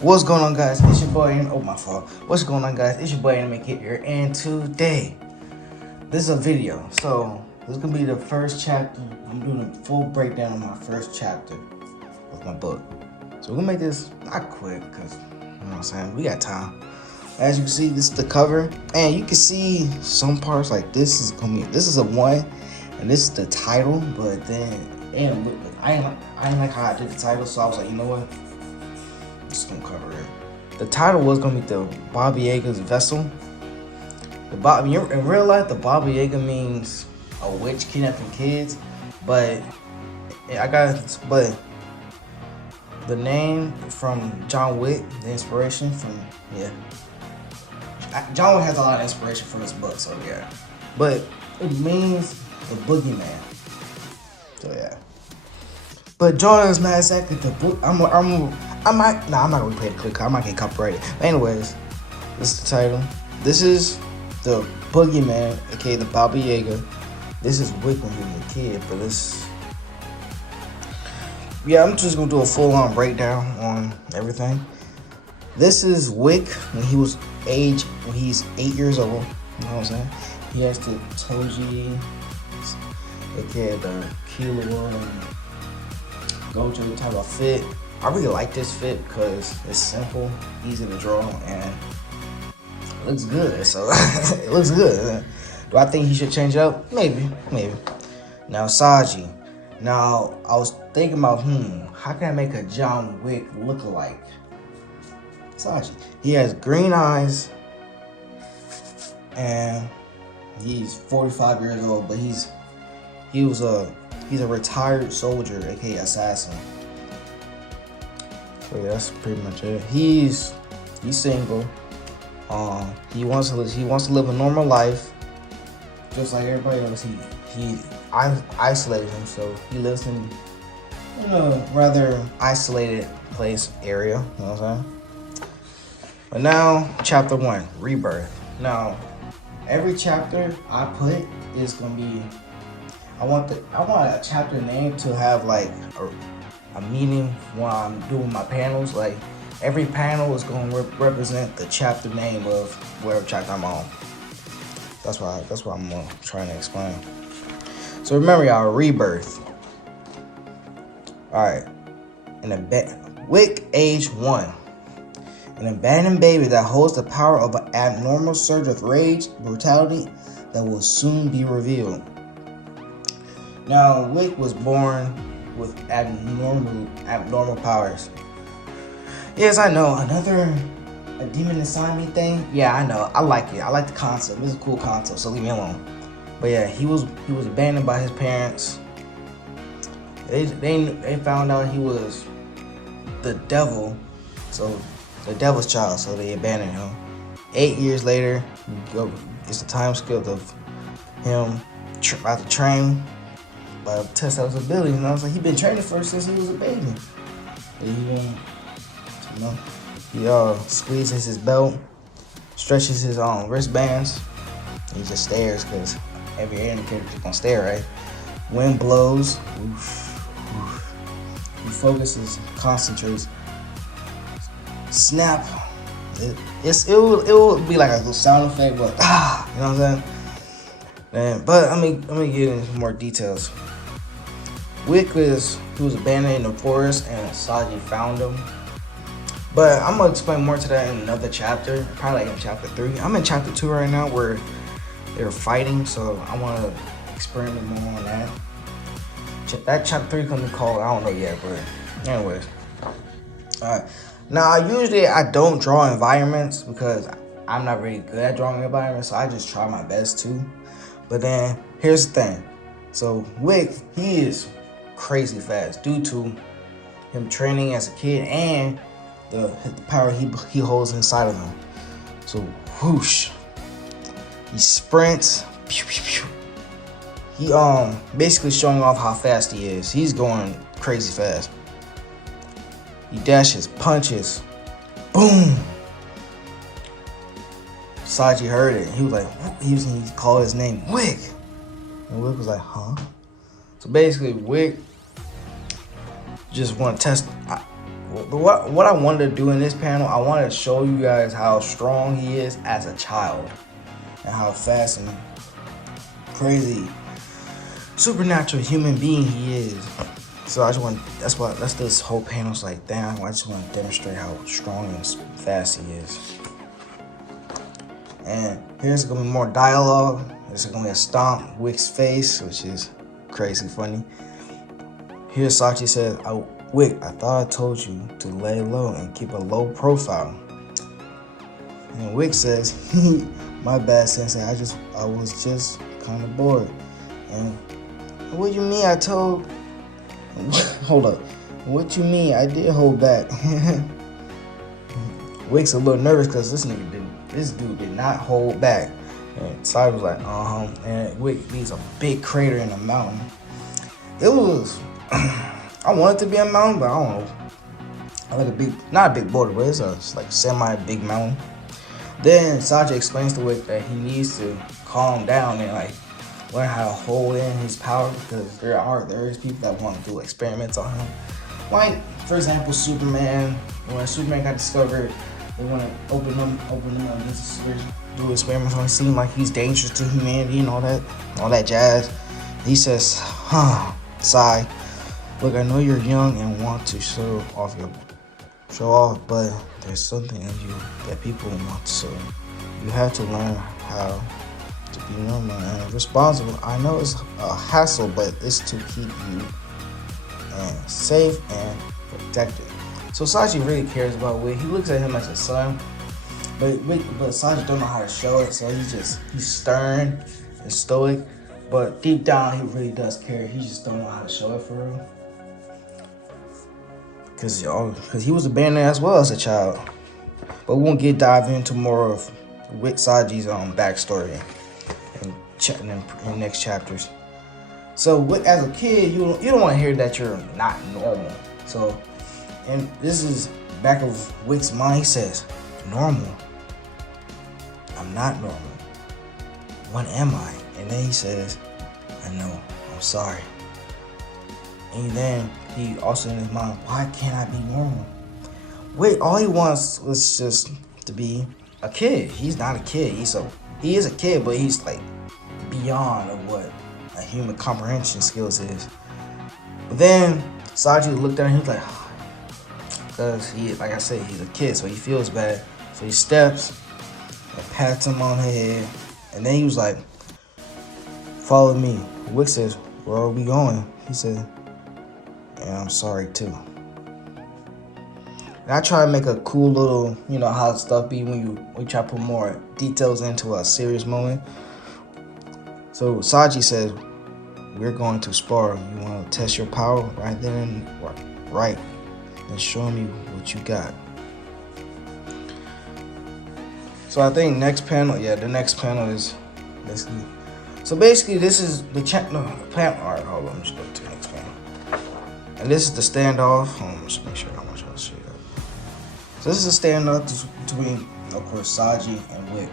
What's going on, guys? It's your boy. Oh, my fault. What's going on, guys? It's your boy Anime Kid here, and today this is a video. So this is gonna be the first chapter. I'm doing a full breakdown of my first chapter of my book. So we're gonna make this not quick, cause you know what I'm saying, we got time. As you can see, this is the cover, and you can see some parts like this is a 1, and this is the title. But then, I didn't like how I did the title, so I was like, you know what? Just gonna cover it. The title was gonna be the Baba Yaga's vessel. In real life, the Baba Yaga means a witch kidnapping kids, but the name from John Wick, the inspiration from John Wick has a lot of inspiration from this book, so yeah. But it means the boogeyman. So yeah. But John is not exactly the book. I'm not gonna play the clip. I might get copyrighted. But anyways, this is the title. This is the boogeyman, aka the Baba Yaga. This is Wick when he was a kid, but this. Yeah, I'm just gonna do a full-on breakdown on everything. This is Wick when he's 8 years old. You know what I'm saying? He has the Toji, aka the Kilo and Gojo type of fit. I really like this fit because it's simple, easy to draw, and it looks good. So it looks good. Do I think he should change up? Maybe. Now Saji. Now I was thinking about how can I make a John Wick look alike? Saji. He has green eyes, and he's 45 years old, but he's a retired soldier, aka assassin. So yeah, that's pretty much it. He's single. He wants to live a normal life, just like everybody else. He isolated himself. He lives in a rather isolated area. You know what I'm saying? But now, chapter 1, rebirth. Now, every chapter I put is gonna be. I want a chapter name to have like a meaning when I'm doing my panels. Like every panel is going to represent the chapter name of whatever chapter I'm on. That's what I'm trying to explain. So remember, y'all, rebirth. All right, Wick, age 1. An abandoned baby that holds the power of an abnormal surge of rage, brutality that will soon be revealed. Now, Wick was born with abnormal powers. Yes, I know, a demon inside me thing. Yeah, I know, I like it. I like the concept. It's a cool concept, so leave me alone. But yeah, he was abandoned by his parents. They found out he was the devil, so the devil's child, so they abandoned him. 8 years later, it's the time skip of him about to train. But test out his abilities, and I was like, he's been training since he was a baby. He squeezes his belt, stretches his wristbands. He just stares because every anime character is gonna stare, right? Wind blows. He focuses, concentrates. Snap. It will be like a little sound effect, but you know what I'm saying? But let me get into more details. Wick was abandoned in the forest, and Saji found him. But I'm gonna explain more to that in another chapter, probably like in chapter 3. I'm in chapter 2 right now, where they're fighting, so I want to experiment more on that. That chapter 3 gonna be called, I don't know yet, but anyways. Alright. Now I don't draw environments because I'm not really good at drawing environments, so I just try my best to. But then here's the thing. So Wick, he is crazy fast due to him training as a kid and the power he holds inside of him. So whoosh, he sprints. Pew, pew, pew. He basically showing off how fast he is. He's going crazy fast. He dashes, punches, boom. Saji heard it. He was like, he called his name Wick, and Wick was like, huh? So basically, Wick just want to test. what I wanted to do in this panel, I wanted to show you guys how strong he is as a child, and how fast and crazy supernatural human being he is. So I just want, that's this whole panel's like, damn, I just want to demonstrate how strong and fast he is. And here's gonna be more dialogue. There's gonna be a stomp Wick's face, which is crazy funny. Here Sachi says, Wick, I thought I told you to lay low and keep a low profile. And Wick says, my bad, Sensei, I was just kind of bored. And what you mean I told, hold up, what you mean I did hold back? Wick's a little nervous because this dude did not hold back. And Sachi was like, and Wick leaves a big crater in the mountain. It was, I want it to be a mountain, but I don't know. I like a big, not a big boulder, but it's like semi-big mountain. Then Sachi explains to Wick that he needs to calm down and like learn how to hold in his power, because there is people that want to do experiments on him. Like, for example, Superman. When Superman got discovered, they want to open him up, do experiments on him, seem like he's dangerous to humanity and all that jazz. He says, Sai, look, I know you're young and want to show off, but there's something in you that people want to see. You have to learn how to be normal and responsible. I know it's a hassle, but it's to keep you safe and protected. So Sachi really cares about Wick. He looks at him as a son, but Sachi don't know how to show it. So he's stern and stoic, but deep down he really does care. He just don't know how to show it for real. Because he was abandoned as well as a child. But we won't dive into more of Wick Saji's backstory in next chapters. So as a kid, you don't want to hear that you're not normal. So, and this is back of Wick's mind. He says, normal? I'm not normal. What am I? And then he says, I know, I'm sorry. And then he also in his mind, why can't I be normal? Wick, all he wants was just to be a kid. He's not a kid. He is a kid, but he's like beyond of what a human comprehension skills is. But then Saji looked at him, he was like, because like I said, he's a kid, so he feels bad. So he steps and pats him on the head, and then he was like, follow me. Wick says, where are we going? He said, and I'm sorry too. And I try to make a cool little, how stuff be when you try to put more details into a serious moment. So Saji says, we're going to spar. You want to test your power right then and right, and show me what you got. So I think the next panel is basically. So basically, this is the panel. All right, hold on, I'm just going to the next panel. And this is the standoff. Just make sure I want y'all to see that. So this is a standoff between, of course, Saji and Wick.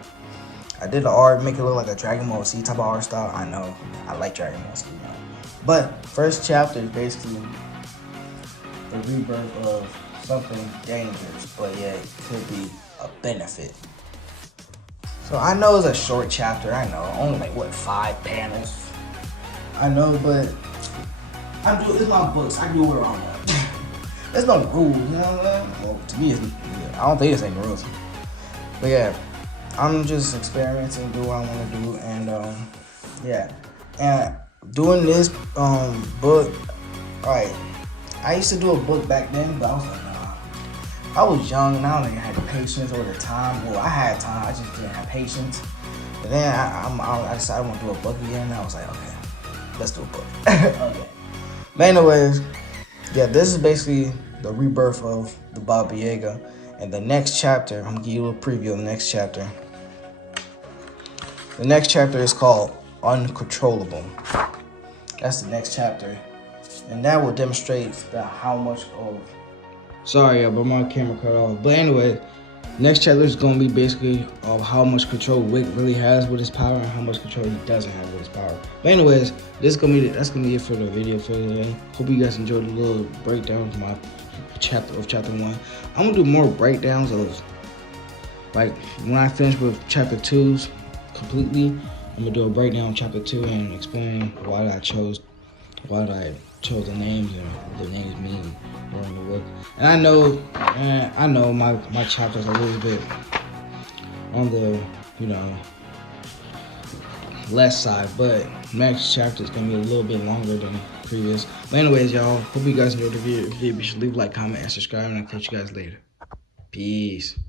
I did the art, make it look like a Dragon Ball Z type of art style. I know, I like Dragon Ball Z. But first chapter is basically the rebirth of something dangerous, but yeah, it could be a benefit. So I know it's a short chapter. I know, only like 5 panels. I know, but it's my books. I do what I want. There's no rules, you know what I'm saying? Well, to me, I don't think it's any rules. But yeah, I'm just experimenting, do what I want to do, and yeah. And doing this book, alright, I used to do a book back then, but I was like, nah. I was young and I don't think I had the patience or the time. Well, I had time, I just didn't have patience. But then I decided I want to do a book again, and I was like, okay, let's do a book. Okay. But anyways, yeah, this is basically the rebirth of the Baba Yaga. And the next chapter, I'm gonna give you a little preview of the next chapter. The next chapter is called Uncontrollable. That's the next chapter. And that will demonstrate how much of... Sorry, but my camera cut off. But anyway, next chapter is going to be basically of how much control Wick really has with his power and how much control he doesn't have with his power. But anyways, that's gonna be it for the video for today. Hope you guys enjoyed the little breakdown of my chapter 1. I'm gonna do more breakdowns of, like, when I finish with chapter 2s completely. I'm gonna do a breakdown of chapter 2 and explain why I chose the names and what the names mean during the book. And I know my chapters are a little bit on the, less side, but next chapter is gonna be a little bit longer than previous. But anyways, y'all, hope you guys enjoyed the video. If you did, be sure to leave a like, comment, and subscribe, and I'll catch you guys later. Peace.